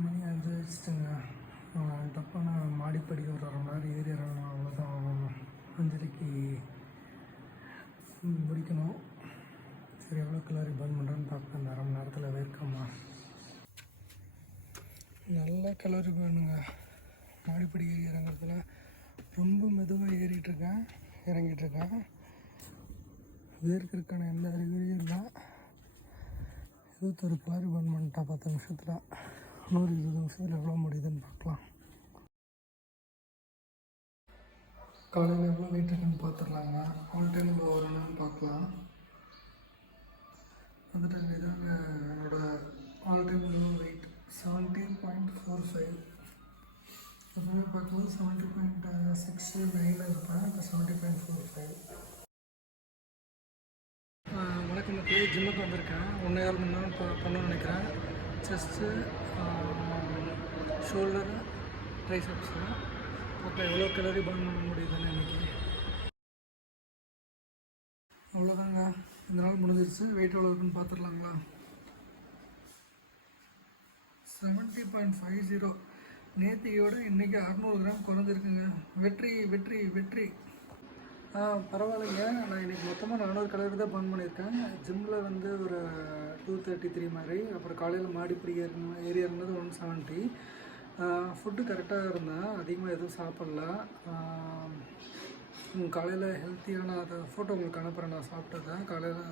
மணி 5 ஆயிடுச்சுங்க. தப்பான மாடிப்படி ஒரு 1/2 மணி நேரம் ஏறி இறங்கணும், அவ்வளோதான். அஞ்சரைக்கு முடிக்கணும். சரி, எவ்வளோ கலரி பர்ன் பண்ணுறேன்னு பார்ப்பேன் இந்த 1/2 மணி நேரத்தில். வேர்க்காமா நல்ல கலரி வேணுங்க. மாடிப்படி ஏறி இறங்குறதுல ரொம்ப மெதுவாக இறங்கிட்டுருக்கேன். வேர்க்கிறதுக்கான எந்த அறிகுறியும் இல்லை. 21 கலரி பர்ன் பண்ணிட்டேன் 10 நிமிஷத்தில். இன்னொரு 20 நிமிஷத்தில் எவ்வளோ முடியுதுன்னு பார்க்கலாம். காலையில் எவ்வளோ வெயிட் இருக்குன்னு பார்த்துடலாங்க. ஆல் டைம் லோ வரணும்னு பார்க்கலாம். வந்துட்டு இதாங்க என்னோடய ஆல் டைம் லோ வெயிட் 70.45. எப்பவுமே பார்க்கும்போது 70.69 இருப்பேன். இப்போ 70.45. வணக்கம் மக்களே, ஜிம்முக்கு வந்திருக்கேன். 1.5 மணி நேரம் பண்ணணும்னு நினைக்கிறேன். Chest, shoulder, triceps. அப்புறம் எவ்வளோ கலரி பர்ன் பண்ண முடியுதுன்னு இன்றைக்கி. அவ்வளோதாங்க, இந்த நாள் முடிஞ்சிருச்சு. வெயிட் எவ்வளோ இருக்குன்னு பார்த்துடலாங்களா. 70.50. நேற்றுக்கையோட இன்றைக்கி 600 கிராம் குறைஞ்சிருக்குங்க. வெற்றி வெற்றி வெற்றி. பரவாயில்லைங்க. நான் இன்றைக்கி மொத்தமாக 400 கலரி தான் பர்ன் பண்ணியிருக்கேன். ஜிம்மில் வந்து ஒரு 233 மாதிரி. அப்புறம் காலையில் மாடிப்படி ஏறி இறங்கினது 170. ஃபுட்டு கரெக்டாக இருந்தேன், அதிகமாக எதுவும் சாப்பிட்ல. காலையில் ஹெல்த்தியான அதை ஃபோட்டோ உங்களுக்கு அனுப்புகிறேன். நான் காலையில்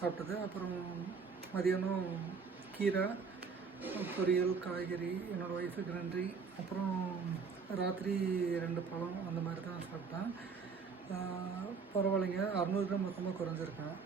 சாப்பிட்டது. அப்புறம் மதியானம் கீரை, பொரியல், காய்கறி, என்னோடய ஒய்ஃபுக்கு நன்றி. அப்புறம் ராத்திரி 2 பழம், அந்த மாதிரி தான் சாப்பிட்டேன். பரவாயில்லைங்க, 600 கிராம் மொத்தமாக குறைஞ்சிருக்கேன்.